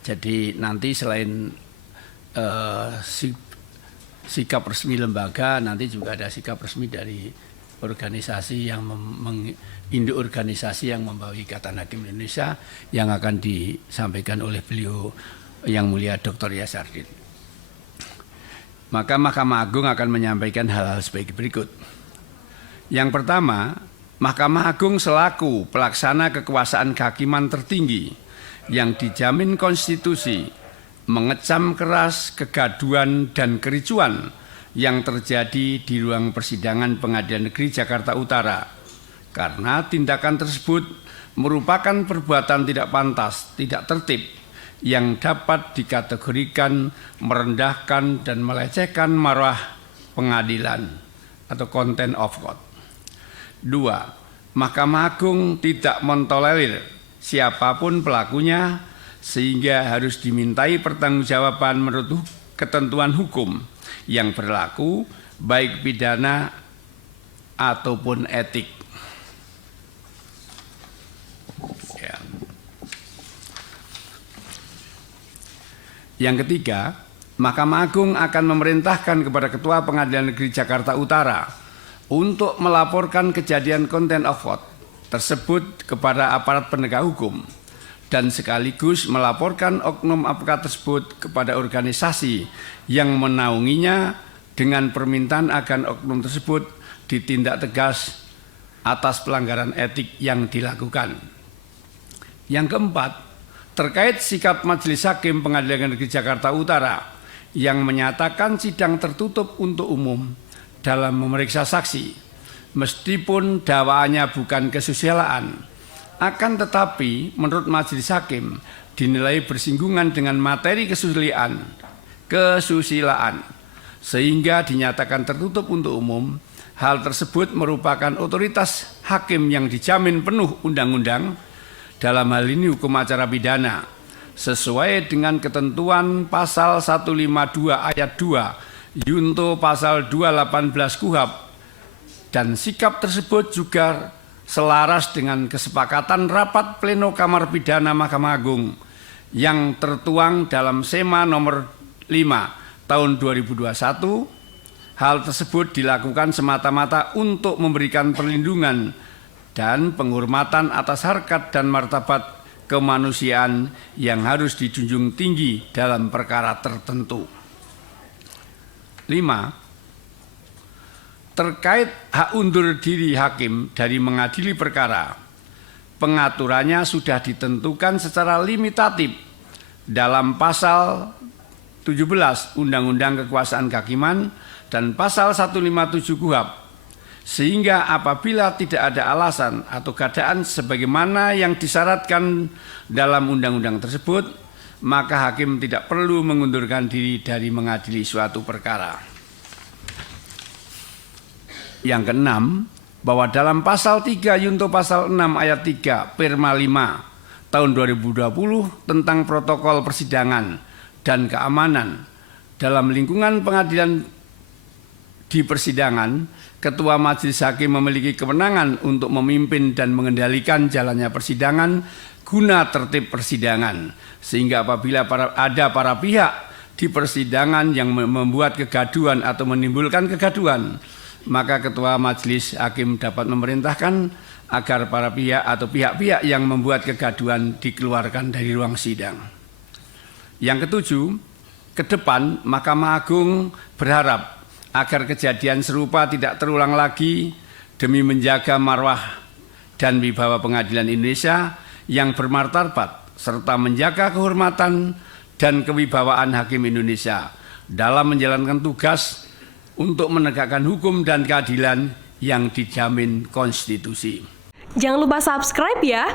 Jadi nanti selain sikap resmi lembaga, nanti juga ada sikap resmi dari organisasi yang induk organisasi yang membawa Ikatan Hakim Indonesia yang akan disampaikan oleh beliau yang mulia Dr. Yasardin. Maka Mahkamah Agung akan menyampaikan hal-hal sebagai berikut. Yang pertama, Mahkamah Agung selaku pelaksana kekuasaan kehakiman tertinggi yang dijamin konstitusi mengecam keras kegaduhan dan kericuan yang terjadi di ruang persidangan Pengadilan Negeri Jakarta Utara karena tindakan tersebut merupakan perbuatan tidak pantas, tidak tertib yang dapat dikategorikan merendahkan dan melecehkan marwah pengadilan atau contempt of court. 2. Mahkamah Agung tidak mentolerir siapapun pelakunya sehingga harus dimintai pertanggungjawaban menurut ketentuan hukum yang berlaku baik pidana ataupun etik. Ya. Yang ketiga, Mahkamah Agung akan memerintahkan kepada Ketua Pengadilan Negeri Jakarta Utara untuk melaporkan kejadian contempt of court tersebut kepada aparat penegak hukum dan sekaligus melaporkan oknum advokat tersebut kepada organisasi yang menaunginya dengan permintaan agar oknum tersebut ditindak tegas atas pelanggaran etik yang dilakukan. Yang keempat, terkait sikap Majelis Hakim Pengadilan Negeri Jakarta Utara yang menyatakan sidang tertutup untuk umum dalam memeriksa saksi, meskipun dakwaannya bukan kesusilaan, akan tetapi menurut Majelis Hakim dinilai bersinggungan dengan materi kesusilaan, sehingga dinyatakan tertutup untuk umum. Hal tersebut merupakan otoritas hakim yang dijamin penuh undang-undang, dalam hal ini hukum acara pidana, sesuai dengan ketentuan pasal 152 ayat 2 Yunto pasal 218 KUHP, dan sikap tersebut juga selaras dengan kesepakatan rapat pleno Kamar Pidana Mahkamah Agung yang tertuang dalam SEMA nomor 5 tahun 2021. Hal tersebut dilakukan semata-mata untuk memberikan perlindungan dan penghormatan atas harkat dan martabat kemanusiaan yang harus dijunjung tinggi dalam perkara tertentu. 5. Terkait hak undur diri hakim dari mengadili perkara, pengaturannya sudah ditentukan secara limitatif dalam pasal 17 Undang-Undang Kekuasaan Kehakiman dan pasal 157 KUHP, sehingga apabila tidak ada alasan atau keadaan sebagaimana yang disyaratkan dalam undang-undang tersebut, maka hakim tidak perlu mengundurkan diri dari mengadili suatu perkara. Yang keenam, bahwa dalam pasal 3 Yunto pasal 6 ayat 3 Perma 5 tahun 2020 tentang protokol persidangan dan keamanan dalam lingkungan pengadilan di persidangan, Ketua Majelis Hakim memiliki kewenangan untuk memimpin dan mengendalikan jalannya persidangan guna tertib persidangan, sehingga apabila ada para pihak di persidangan yang membuat kegaduhan atau menimbulkan kegaduhan, maka Ketua Majelis Hakim dapat memerintahkan agar para pihak atau pihak-pihak yang membuat kegaduhan dikeluarkan dari ruang sidang. Yang ketujuh, ke depan Mahkamah Agung berharap agar kejadian serupa tidak terulang lagi demi menjaga marwah dan wibawa pengadilan Indonesia yang bermartabat serta menjaga kehormatan dan kewibawaan hakim Indonesia dalam menjalankan tugas untuk menegakkan hukum dan keadilan yang dijamin konstitusi. Jangan lupa subscribe ya.